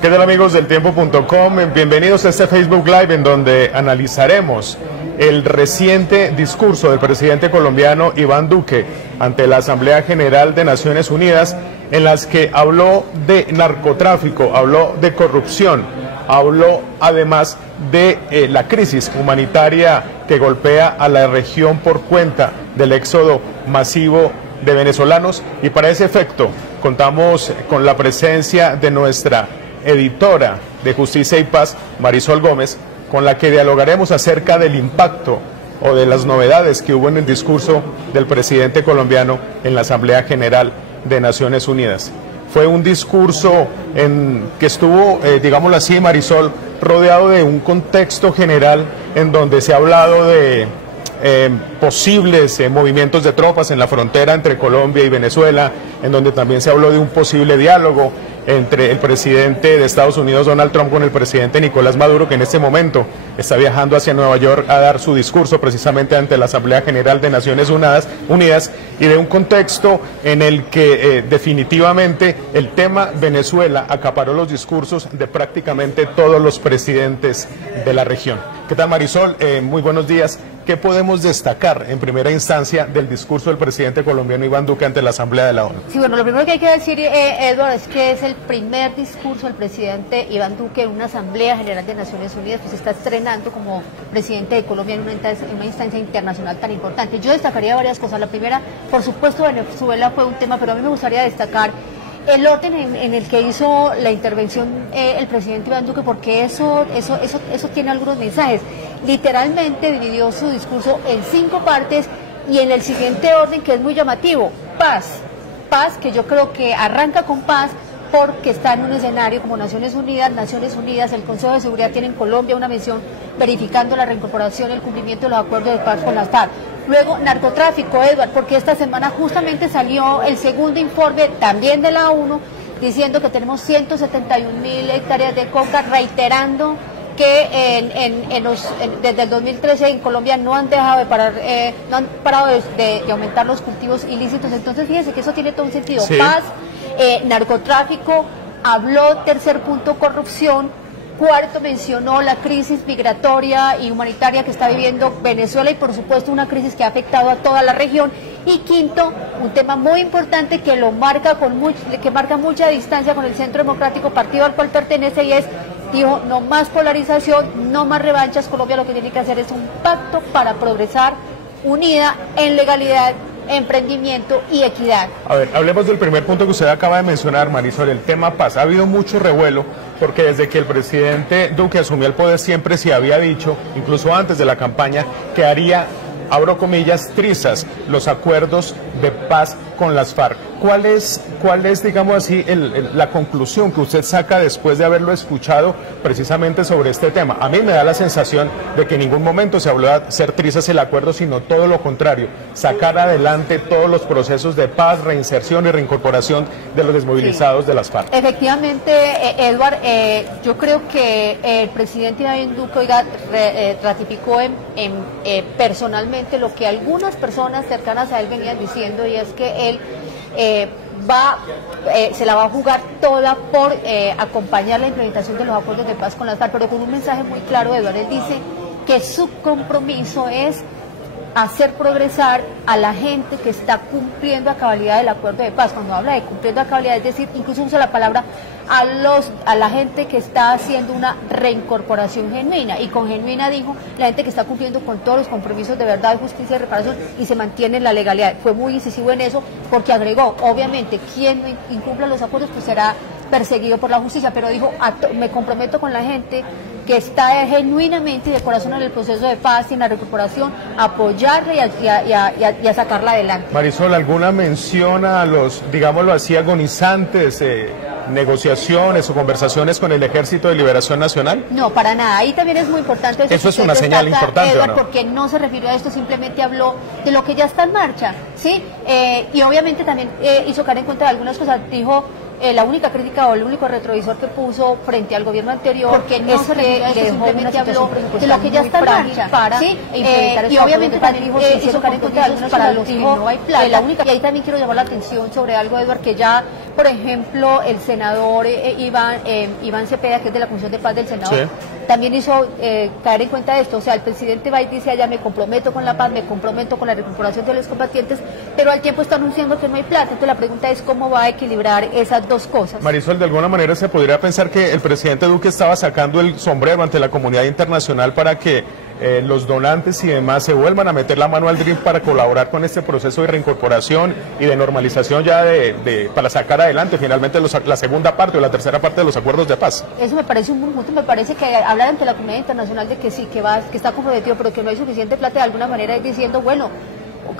¿Qué tal, amigos del tiempo.com? Bienvenidos a este Facebook Live en donde analizaremos el reciente discurso del presidente colombiano Iván Duque ante la Asamblea General de Naciones Unidas, en las que habló de narcotráfico, habló de corrupción, habló además de la crisis humanitaria que golpea a la región por cuenta del éxodo masivo de venezolanos, y para ese efecto contamos con la presencia de nuestra editora de Justicia y Paz, Marisol Gómez, con la que dialogaremos acerca del impacto o de las novedades que hubo en el discurso del presidente colombiano en la Asamblea General de Naciones Unidas. Fue un discurso que estuvo, digámoslo así, Marisol, rodeado de un contexto general en donde se ha hablado de posibles movimientos de tropas en la frontera entre Colombia y Venezuela, en donde también se habló de un posible diálogo entre el presidente de Estados Unidos, Donald Trump, con el presidente Nicolás Maduro, que en este momento está viajando hacia Nueva York a dar su discurso precisamente ante la Asamblea General de Naciones Unidas, y de un contexto en el que definitivamente el tema Venezuela acaparó los discursos de prácticamente todos los presidentes de la región. ¿Qué tal, Marisol? Muy buenos días. ¿Qué podemos destacar en primera instancia del discurso del presidente colombiano Iván Duque ante la Asamblea de la ONU? Sí, bueno, lo primero que hay que decir, Eduardo, es que es el primer discurso del presidente Iván Duque en una Asamblea General de Naciones Unidas, pues está estrenando como presidente de Colombia en una instancia internacional tan importante. Yo destacaría varias cosas. La primera, por supuesto, Venezuela fue un tema, pero a mí me gustaría destacar el orden en el que hizo la intervención el presidente Iván Duque, porque eso tiene algunos mensajes. Literalmente dividió su discurso en 5 partes, y en el siguiente orden, que es muy llamativo: paz, que yo creo que arranca con paz, porque está en un escenario como Naciones Unidas, el Consejo de Seguridad tiene en Colombia una misión verificando la reincorporación y el cumplimiento de los acuerdos de paz con las FARC. Luego, narcotráfico, Edward, porque esta semana justamente salió el segundo informe también de la ONU diciendo que tenemos 171.000 hectáreas de coca, reiterando que desde el 2013 en Colombia no han dejado de parar, no han parado de aumentar los cultivos ilícitos. Entonces, fíjense que eso tiene todo un sentido. Sí. Paz, narcotráfico, habló, tercer punto, corrupción. Cuarto, mencionó la crisis migratoria y humanitaria que está viviendo Venezuela, y por supuesto una crisis que ha afectado a toda la región. Y quinto, un tema muy importante que lo marca que marca mucha distancia con el Centro Democrático, partido al cual pertenece, y es: dijo, no más polarización, no más revanchas. Colombia lo que tiene que hacer es un pacto para progresar unida en legalidad, emprendimiento y equidad. A ver, hablemos del primer punto que usted acaba de mencionar, Marisol, el tema paz. Ha habido mucho revuelo porque desde que el presidente Duque asumió el poder siempre se había dicho, incluso antes de la campaña, que haría, abro comillas, trizas los acuerdos de paz con las FARC. ¿Cuál es, digamos así, la conclusión que usted saca después de haberlo escuchado precisamente sobre este tema? A mí me da la sensación de que en ningún momento se habló de hacer trizas el acuerdo, sino todo lo contrario, sacar adelante todos los procesos de paz, reinserción y reincorporación de los desmovilizados de las FARC. Efectivamente, Edward, yo creo que el presidente Iván Duque ratificó personalmente lo que algunas personas cercanas a él venían diciendo, y es que él se la va a jugar toda por acompañar la implementación de los acuerdos de paz con las FARC, pero con un mensaje muy claro. Eduardo, él dice que su compromiso es hacer progresar a la gente que está cumpliendo a cabalidad el acuerdo de paz. Cuando habla de cumpliendo a cabalidad, es decir, incluso usa la palabra a la gente que está haciendo una reincorporación genuina, y con genuina dijo la gente que está cumpliendo con todos los compromisos de verdad, justicia y reparación y se mantiene en la legalidad. Fue muy incisivo en eso, porque agregó, obviamente, quien no incumpla los acuerdos pues será perseguido por la justicia, pero dijo, me comprometo con la gente que está genuinamente y de corazón en el proceso de paz y en la recuperación, apoyarla y a sacarla adelante. Marisol, ¿alguna mención a los, digámoslo así, agonizantes negociaciones o conversaciones con el Ejército de Liberación Nacional? No, para nada. Ahí también es muy importante. Eso es una señal importante, Edward, ¿no? Porque no se refirió a esto, simplemente habló de lo que ya está en marcha, ¿sí? Y obviamente también hizo caer en cuenta de algunas cosas. Dijo, la única crítica o el único retrovisor que puso frente al gobierno anterior, porque no se refirió a esto, simplemente habló de lo que ya está en marcha, ¿sí? Y obviamente también dijo, hizo caer en cuenta de algunas cosas, dijo, no hay plata. Y ahí también quiero llamar la atención sobre algo, Edward, que ya por ejemplo, el senador Iván Cepeda, que es de la Comisión de Paz del Senado, sí, también hizo caer en cuenta esto. O sea, el presidente va y dice allá, me comprometo con la paz, me comprometo con la recuperación de los combatientes, pero al tiempo está anunciando que no hay plata. Entonces la pregunta es cómo va a equilibrar esas dos cosas. Marisol, de alguna manera se podría pensar que el presidente Duque estaba sacando el sombrero ante la comunidad internacional para que los donantes y demás se vuelvan a meter la mano al DRIM para colaborar con este proceso de reincorporación y de normalización ya para sacar adelante finalmente la segunda parte o la tercera parte de los acuerdos de paz. Eso me parece un buen punto, me parece que hablar ante la comunidad internacional de que sí, que está comprometido, pero que no hay suficiente plata, de alguna manera es diciendo, bueno,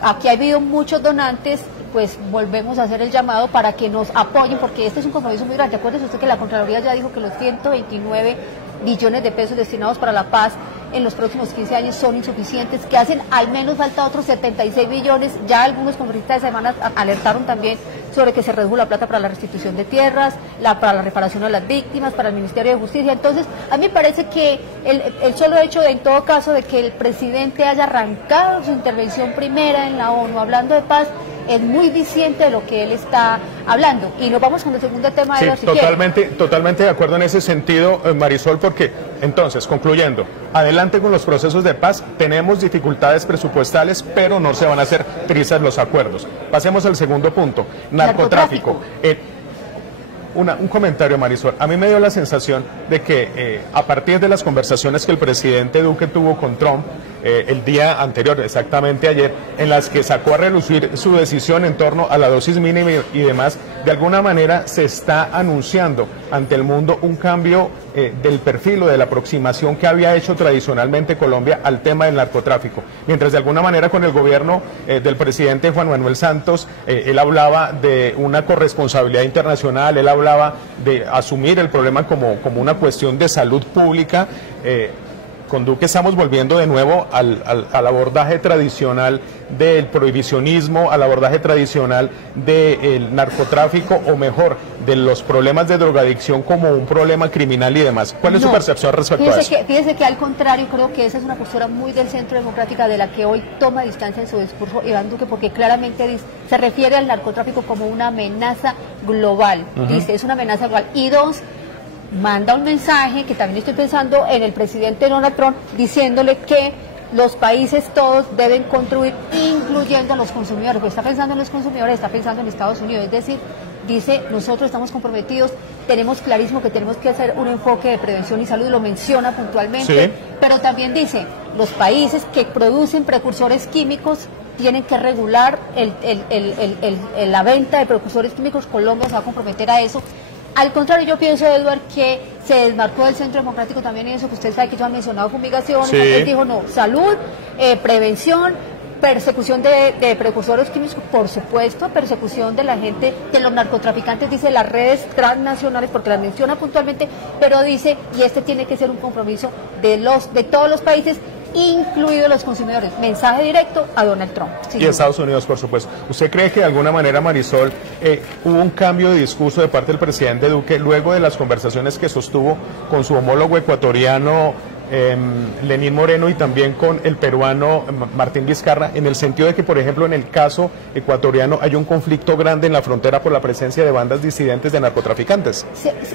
aquí ha habido muchos donantes, pues volvemos a hacer el llamado para que nos apoyen, porque este es un compromiso muy grande. Acuérdese usted que la Contraloría ya dijo que los 129 billones de pesos destinados para la paz en los próximos 15 años son insuficientes, que hacen al menos falta otros 76 billones. Ya algunos congresistas de semanas alertaron también sobre que se redujo la plata para la restitución de tierras, para la reparación a las víctimas, para el Ministerio de Justicia. Entonces, a mí me parece que el solo hecho, en todo caso, de que el presidente haya arrancado su intervención primera en la ONU hablando de paz, es muy diciente de lo que él está hablando. Y nos vamos con el segundo tema. Sí, totalmente de acuerdo en ese sentido, Marisol, porque entonces, concluyendo, adelante con los procesos de paz, tenemos dificultades presupuestales, pero no se van a hacer trizas los acuerdos. Pasemos al segundo punto, narcotráfico. Un comentario, Marisol. A mí me dio la sensación de que a partir de las conversaciones que el presidente Duque tuvo con Trump el día anterior, exactamente ayer, en las que sacó a relucir su decisión en torno a la dosis mínima y demás, de alguna manera se está anunciando ante el mundo un cambio del perfil o de la aproximación que había hecho tradicionalmente Colombia al tema del narcotráfico. Mientras de alguna manera con el gobierno del presidente Juan Manuel Santos, él hablaba de una corresponsabilidad internacional, él hablaba de asumir el problema como una cuestión de salud pública. Con Duque estamos volviendo de nuevo al abordaje tradicional del prohibicionismo, al abordaje tradicional del narcotráfico, o mejor, de los problemas de drogadicción como un problema criminal y demás. ¿Cuál es su percepción respecto a eso? Fíjese que al contrario, creo que esa es una postura muy del Centro Democrática, de la que hoy toma distancia en su discurso Iván Duque, porque claramente se refiere al narcotráfico como una amenaza global. Dice, es una amenaza global. Y dos, manda un mensaje que también estoy pensando en el presidente Donald Trump, diciéndole que los países todos deben contribuir, incluyendo a los consumidores. Pues está pensando en los consumidores, está pensando en Estados Unidos. Es decir, dice, nosotros estamos comprometidos, tenemos clarísimo que tenemos que hacer un enfoque de prevención y salud, lo menciona puntualmente, sí, pero también dice, los países que producen precursores químicos tienen que regular la venta de precursores químicos. Colombia se va a comprometer a eso. Al contrario, yo pienso, Edward, que se desmarcó del Centro Democrático también en eso, que usted sabe que yo ha mencionado fumigaciones, sí, entonces dijo no, salud, prevención, persecución de precursores químicos, por supuesto, persecución de la gente, de los narcotraficantes, dice las redes transnacionales, porque las menciona puntualmente, pero dice, y este tiene que ser un compromiso de todos los países, incluidos los consumidores. Mensaje directo a Donald Trump. Y Estados Unidos, por supuesto. ¿Usted cree que de alguna manera, Marisol, hubo un cambio de discurso de parte del presidente Duque luego de las conversaciones que sostuvo con su homólogo ecuatoriano Lenín Moreno y también con el peruano Martín Vizcarra, en el sentido de que, por ejemplo, en el caso ecuatoriano hay un conflicto grande en la frontera por la presencia de bandas disidentes de narcotraficantes?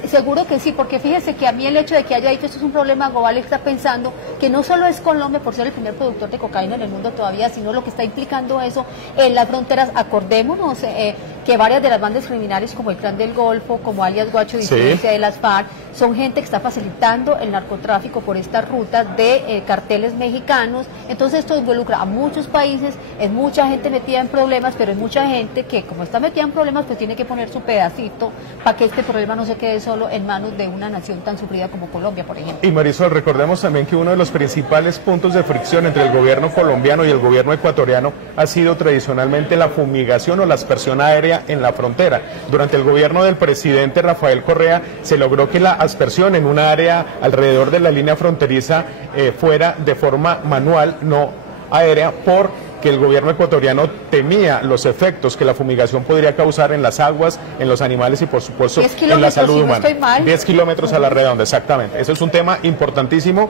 Seguro que sí, porque fíjese que a mí el hecho de que haya dicho esto es un problema global, está pensando que no solo es Colombia por ser el primer productor de cocaína en el mundo todavía, sino lo que está implicando eso en las fronteras. Acordémonos que varias de las bandas criminales, como el Clan del Golfo, como alias Guacho, disidencia de las FARC, son gente que está facilitando el narcotráfico por estas rutas de carteles mexicanos. Entonces esto involucra a muchos países, es mucha gente metida en problemas, pero es mucha gente que, como está metida en problemas, pues tiene que poner su pedacito para que este problema no se quede solo en manos de una nación tan sufrida como Colombia, por ejemplo. Y Marisol, recordemos también que uno de los principales puntos de fricción entre el gobierno colombiano y el gobierno ecuatoriano ha sido tradicionalmente la fumigación o la aspersión aérea en la frontera. Durante el gobierno del presidente Rafael Correa se logró que la aspersión en un área alrededor de la línea fronteriza fuera de forma manual, no aérea, porque el gobierno ecuatoriano temía los efectos que la fumigación podría causar en las aguas, en los animales y por supuesto en la salud humana. 10 kilómetros a la redonda, exactamente. Eso es un tema importantísimo.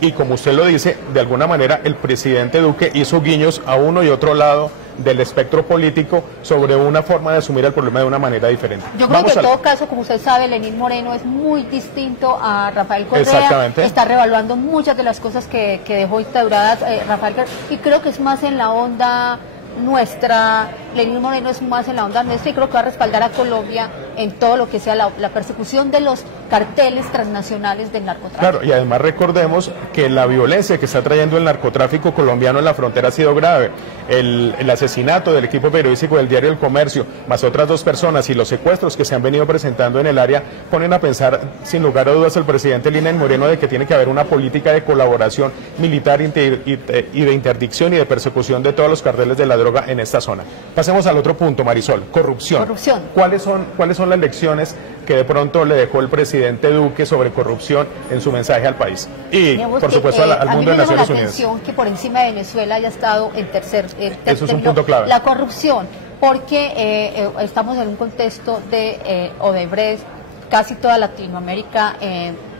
Y como usted lo dice, de alguna manera el presidente Duque hizo guiños a uno y otro lado del espectro político sobre una forma de asumir el problema de una manera diferente. Yo creo que en todo caso, como usted sabe, Lenín Moreno es muy distinto a Rafael Correa, está revaluando muchas de las cosas que dejó instauradas Rafael Correa, y creo que es más en la onda nuestra. Lenín Moreno es más en la onda nuestra y creo que va a respaldar a Colombia en todo lo que sea la persecución de los carteles transnacionales del narcotráfico. Claro, y además recordemos que la violencia que está trayendo el narcotráfico colombiano en la frontera ha sido grave. El asesinato del equipo periodístico del diario El Comercio, más otras 2 personas, y los secuestros que se han venido presentando en el área, ponen a pensar, sin lugar a dudas, el presidente Lenín Moreno de que tiene que haber una política de colaboración militar y de interdicción y de persecución de todos los carteles de la droga en esta zona. Pasemos al otro punto, Marisol, corrupción. ¿Cuáles son las lecciones que de pronto le dejó el presidente Duque sobre corrupción en su mensaje al país? Y, por supuesto, al mundo de Naciones Unidas. A mí me llama la atención que por encima de Venezuela haya estado en tercer eso es un punto clave. La corrupción, porque estamos en un contexto de Odebrecht, casi toda Latinoamérica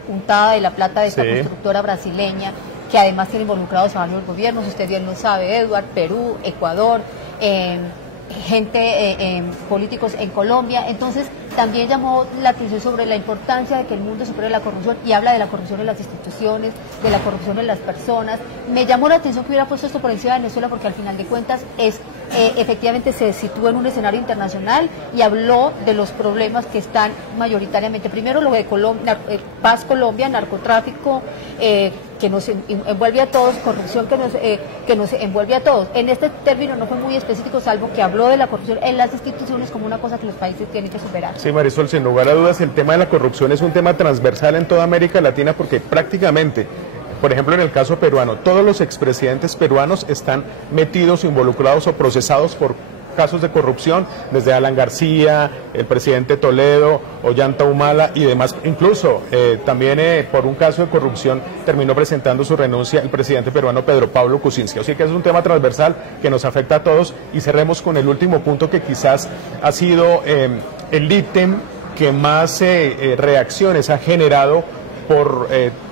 untada de la plata de esta constructora brasileña, que además tiene involucrados a varios gobiernos, usted bien lo sabe, Edward, Perú, Ecuador, políticos en Colombia. Entonces también llamó la atención sobre la importancia de que el mundo supere la corrupción y habla de la corrupción en las instituciones, de la corrupción en las personas. Me llamó la atención que hubiera puesto esto por encima de Venezuela porque al final de cuentas efectivamente se sitúa en un escenario internacional y habló de los problemas que están mayoritariamente, primero lo de Colombia, Paz Colombia, narcotráfico, que nos envuelve a todos, corrupción que nos envuelve a todos. En este término no fue muy específico, salvo que habló de la corrupción en las instituciones como una cosa que los países tienen que superar. Sí, Marisol, sin lugar a dudas, el tema de la corrupción es un tema transversal en toda América Latina porque prácticamente, por ejemplo, en el caso peruano, todos los expresidentes peruanos están metidos, involucrados o procesados por casos de corrupción, desde Alan García, el presidente Toledo, Ollanta Humala y demás. Incluso también por un caso de corrupción terminó presentando su renuncia el presidente peruano Pedro Pablo Kuczynski. Así que es un tema transversal que nos afecta a todos. Y cerremos con el último punto que quizás ha sido el ítem que más reacciones ha generado por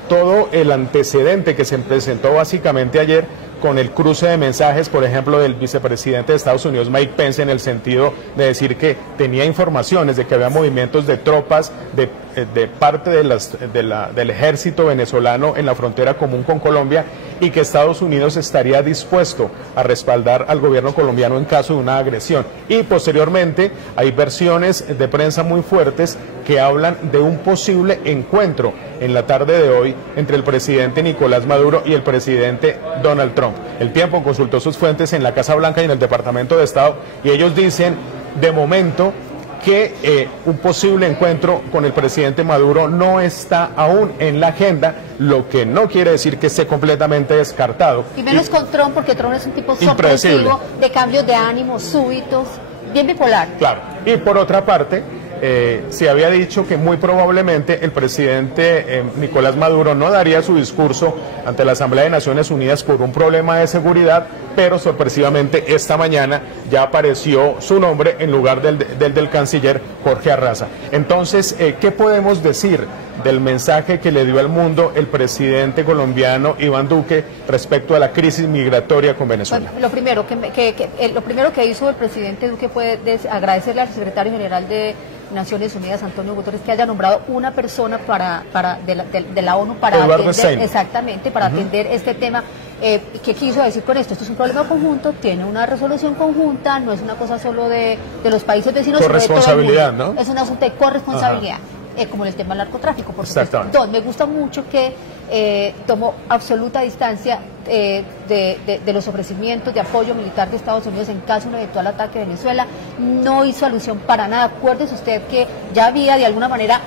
todo el antecedente que se presentó básicamente ayer con el cruce de mensajes, por ejemplo, del vicepresidente de Estados Unidos, Mike Pence, en el sentido de decir que tenía informaciones de que había movimientos de tropas de parte del ejército venezolano en la frontera común con Colombia y que Estados Unidos estaría dispuesto a respaldar al gobierno colombiano en caso de una agresión. Y posteriormente hay versiones de prensa muy fuertes que hablan de un posible encuentro en la tarde de hoy entre el presidente Nicolás Maduro y el presidente Donald Trump. El Tiempo consultó sus fuentes en la Casa Blanca y en el Departamento de Estado y ellos dicen, de momento, que un posible encuentro con el presidente Maduro no está aún en la agenda, lo que no quiere decir que esté completamente descartado. Y menos con Trump, porque Trump es un tipo sorpresivo, de cambios de ánimos súbitos, bien bipolar. Claro, y por otra parte, se había dicho que muy probablemente el presidente Nicolás Maduro no daría su discurso ante la Asamblea de Naciones Unidas por un problema de seguridad, pero sorpresivamente esta mañana ya apareció su nombre en lugar del canciller Jorge Arraza. Entonces, ¿qué podemos decir del mensaje que le dio al mundo el presidente colombiano Iván Duque respecto a la crisis migratoria con Venezuela? Bueno, lo primero que hizo el presidente Duque fue agradecerle al secretario general de Naciones Unidas, Antonio Guterres, que haya nombrado una persona de la ONU para atender este tema. ¿Qué quiso decir con esto? Esto es un problema conjunto, tiene una resolución conjunta, no es una cosa solo de los países vecinos, corresponsabilidad, ¿no? Es un asunto de corresponsabilidad. Como el tema del narcotráfico, por supuesto. Entonces, me gusta mucho que tomó absoluta distancia de los ofrecimientos de apoyo militar de Estados Unidos en caso de un eventual ataque a Venezuela. No hizo alusión para nada. Acuérdese usted que ya había de alguna manera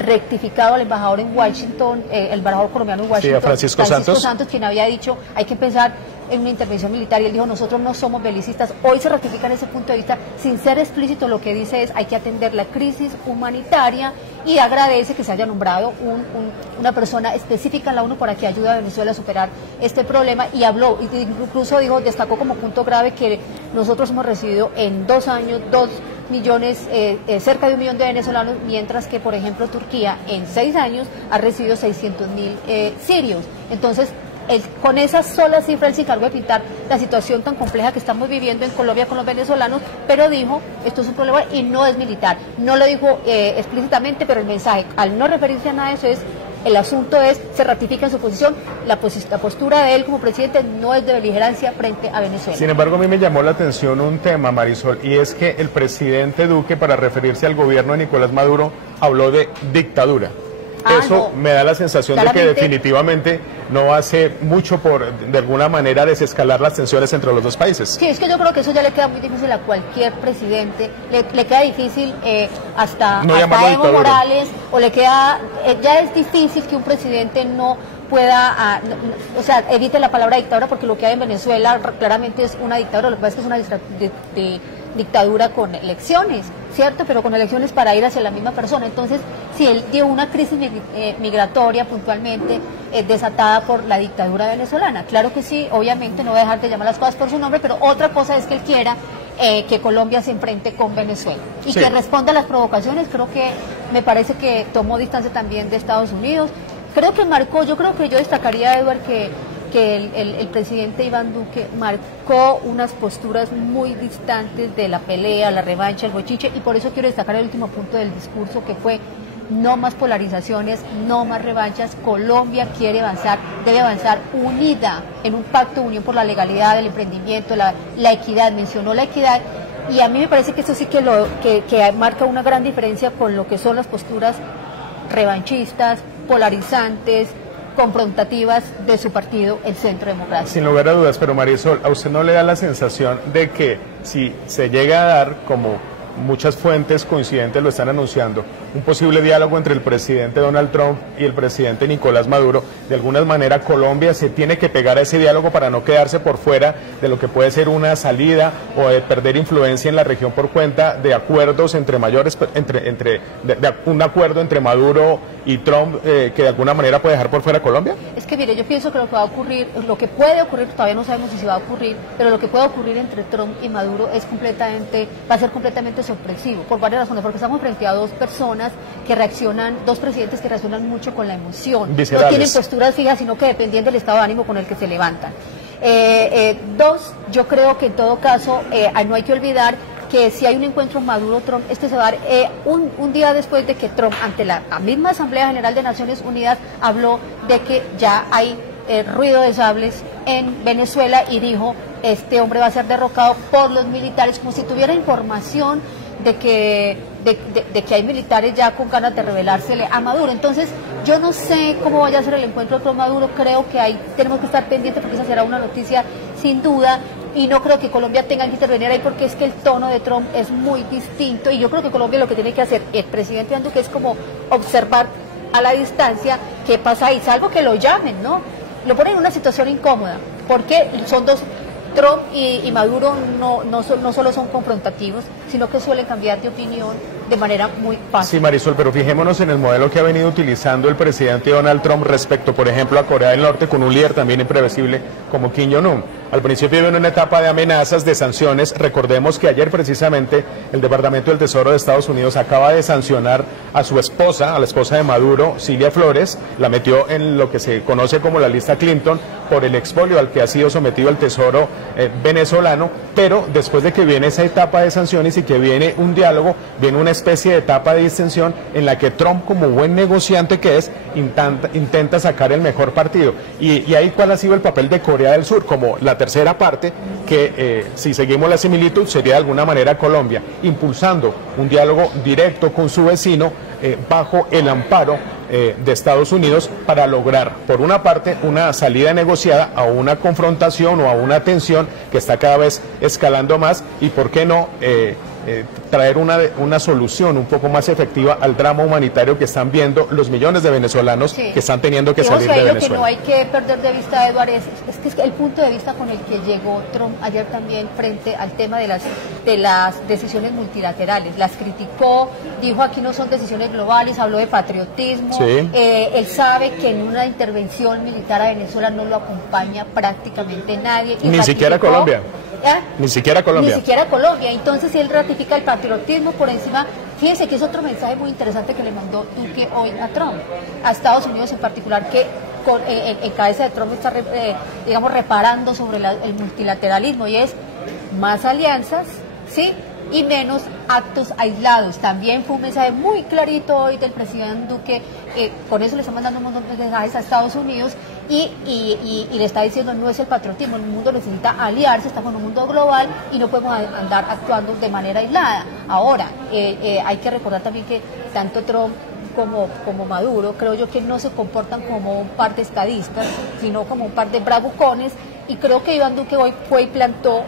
rectificado al embajador en Washington, el embajador colombiano en Washington, Francisco Santos, quien había dicho hay que pensar en una intervención militar, y él dijo nosotros no somos belicistas. Hoy se ratifica en ese punto de vista, sin ser explícito. Lo que dice es hay que atender la crisis humanitaria y agradece que se haya nombrado una persona específica en la ONU para que ayude a Venezuela a superar este problema, y habló, incluso destacó como punto grave que nosotros hemos recibido en 2 años 2 millones, cerca de 1 millón de venezolanos, mientras que, por ejemplo, Turquía en 6 años ha recibido 600.000 sirios. Entonces, con esa sola cifra él se encargó de pintar la situación tan compleja que estamos viviendo en Colombia con los venezolanos, pero dijo, esto es un problema y no es militar. No lo dijo explícitamente, pero el mensaje, al no referirse a nada de eso, es el asunto es, se ratifica en su posición, la postura de él como presidente no es de beligerancia frente a Venezuela. Sin embargo, a mí me llamó la atención un tema, Marisol, y es que el presidente Duque, para referirse al gobierno de Nicolás Maduro, habló de dictadura. Eso me da la sensación de que definitivamente no hace mucho por, de alguna manera, desescalar las tensiones entre los dos países. Sí, es que yo creo que eso ya le queda muy difícil a cualquier presidente, le queda difícil hasta Evo Morales, o le queda, ya es difícil que un presidente no pueda, o sea, evite la palabra dictadura, porque lo que hay en Venezuela claramente es una dictadura, lo que pasa es que es una dictadura con elecciones, ¿cierto? Pero con elecciones para ir hacia la misma persona. Entonces, si él dio una crisis migratoria puntualmente desatada por la dictadura venezolana, claro que sí, obviamente no va a dejar de llamar las cosas por su nombre, pero otra cosa es que él quiera que Colombia se enfrente con Venezuela y que responda a las provocaciones. Creo que me parece que tomó distancia también de Estados Unidos. Creo que marcó, yo destacaría, Eduard, que el presidente Iván Duque marcó unas posturas muy distantes de la pelea, la revancha, el bochinche, y por eso quiero destacar el último punto del discurso, que fue no más polarizaciones, no más revanchas. Colombia quiere avanzar, debe avanzar unida en un pacto de unión por la legalidad, el emprendimiento, la equidad. Mencionó la equidad, y a mí me parece que eso sí que marca una gran diferencia con lo que son las posturas revanchistas, polarizantes, confrontativas de su partido, el Centro Democrático. Sin lugar a dudas, pero Marisol, ¿a usted no le da la sensación de que si se llega a dar, como muchas fuentes coincidentes lo están anunciando, un posible diálogo entre el presidente Donald Trump y el presidente Nicolás Maduro, de alguna manera Colombia se tiene que pegar a ese diálogo para no quedarse por fuera de lo que puede ser una salida o de perder influencia en la región por cuenta de acuerdos entre mayores, un acuerdo entre Maduro y Trump que de alguna manera puede dejar por fuera a Colombia? Es que mire, yo pienso que lo que va a ocurrir, lo que puede ocurrir, todavía no sabemos si va a ocurrir, pero lo que puede ocurrir entre Trump y Maduro va a ser completamente sorpresivo, por varias razones, porque estamos frente a dos personas que reaccionan, dos presidentes que reaccionan mucho con la emoción, viscerales. No tienen posturas fijas, sino que dependen del estado de ánimo con el que se levantan. Dos, yo creo que en todo caso no hay que olvidar que si hay un encuentro Maduro-Trump, este se va a dar un día después de que Trump, ante la misma Asamblea General de Naciones Unidas, habló de que ya hay ruido de sables en Venezuela y dijo, este hombre va a ser derrocado por los militares, como si tuviera información de que hay militares ya con ganas de rebelársele a Maduro. Entonces, yo no sé cómo vaya a ser el encuentro con Maduro, creo que ahí tenemos que estar pendientes porque esa será una noticia sin duda, y no creo que Colombia tenga que intervenir ahí porque es que el tono de Trump es muy distinto, y yo creo que Colombia lo que tiene que hacer el presidente Iván Duque es como observar a la distancia qué pasa ahí, salvo que lo llamen, ¿no? Lo ponen en una situación incómoda, porque son dos. Trump y Maduro no solo son confrontativos, sino que suelen cambiar de opinión de manera muy fácil. Sí, Marisol, pero fijémonos en el modelo que ha venido utilizando el presidente Donald Trump respecto, por ejemplo, a Corea del Norte, con un líder también imprevisible como Kim Jong-un. Al principio vive en una etapa de amenazas, de sanciones. Recordemos que ayer precisamente el Departamento del Tesoro de Estados Unidos acaba de sancionar a su esposa, a la esposa de Maduro, Silvia Flores, la metió en lo que se conoce como la lista Clinton por el expolio al que ha sido sometido el Tesoro venezolano, pero después de que viene esa etapa de sanciones y que viene un diálogo, viene una especie de etapa de distensión en la que Trump, como buen negociante que es, intenta sacar el mejor partido. Y ahí, ¿cuál ha sido el papel de Corea del Sur? Como la tercera parte, que si seguimos la similitud sería de alguna manera Colombia, impulsando un diálogo directo con su vecino bajo el amparo de Estados Unidos para lograr, por una parte, una salida negociada a una confrontación o a una tensión que está cada vez escalando más, y por qué no traer una solución un poco más efectiva al drama humanitario que están viendo los millones de venezolanos que están teniendo que salir de Venezuela. Lo que no hay que perder de vista, Eduardo, es que el punto de vista con el que llegó Trump ayer también frente al tema de las decisiones multilaterales, las criticó, dijo aquí no son decisiones globales, habló de patriotismo, él sabe que en una intervención militar a Venezuela no lo acompaña prácticamente nadie. Ni siquiera Colombia. Ni siquiera Colombia. Ni siquiera Colombia. Entonces él ratifica el patriotismo por encima. Fíjense que es otro mensaje muy interesante que le mandó Duque hoy a Trump, a Estados Unidos en particular, que en cabeza de Trump está, digamos, reparando sobre el multilateralismo, y es más alianzas, ¿sí?, y menos actos aislados. También fue un mensaje muy clarito hoy del presidente Duque, con eso le están mandando un montón de mensajes a Estados Unidos, y le está diciendo: no es el patriotismo, el mundo necesita aliarse, estamos en un mundo global y no podemos andar actuando de manera aislada. Ahora, hay que recordar también que tanto Trump como Maduro, creo yo que no se comportan como un par de estadistas, sino como un par de bravucones, y creo que Iván Duque hoy fue y plantó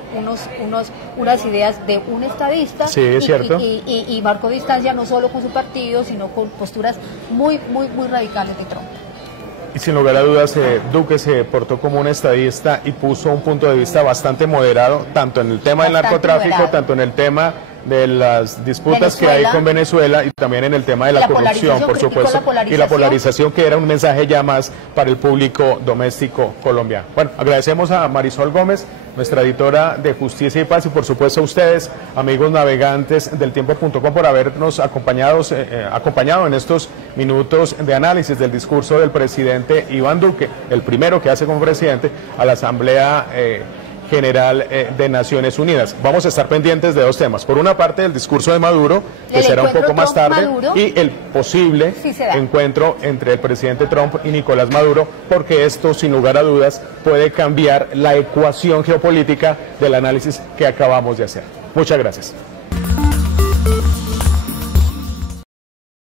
unas ideas de un estadista, sí, es cierto, y marcó distancia no solo con su partido, sino con posturas muy radicales de Trump. Y sin lugar a dudas, Duque se portó como un estadista y puso un punto de vista bastante moderado, tanto en el tema del narcotráfico, tanto en el tema de las disputas que hay con Venezuela, y también en el tema de la corrupción, por supuesto, y la polarización, que era un mensaje ya más para el público doméstico colombiano. Bueno, agradecemos a Marisol Gómez, nuestra editora de Justicia y Paz, y por supuesto a ustedes, amigos navegantes del tiempo.com, por habernos acompañado en estos minutos de análisis del discurso del presidente Iván Duque, el primero que hace como presidente a la Asamblea General de Naciones Unidas. Vamos a estar pendientes de dos temas: por una parte, el discurso de Maduro, que será un poco más tarde, y el posible encuentro entre el presidente Trump y Nicolás Maduro, porque esto, sin lugar a dudas, puede cambiar la ecuación geopolítica del análisis que acabamos de hacer. Muchas gracias.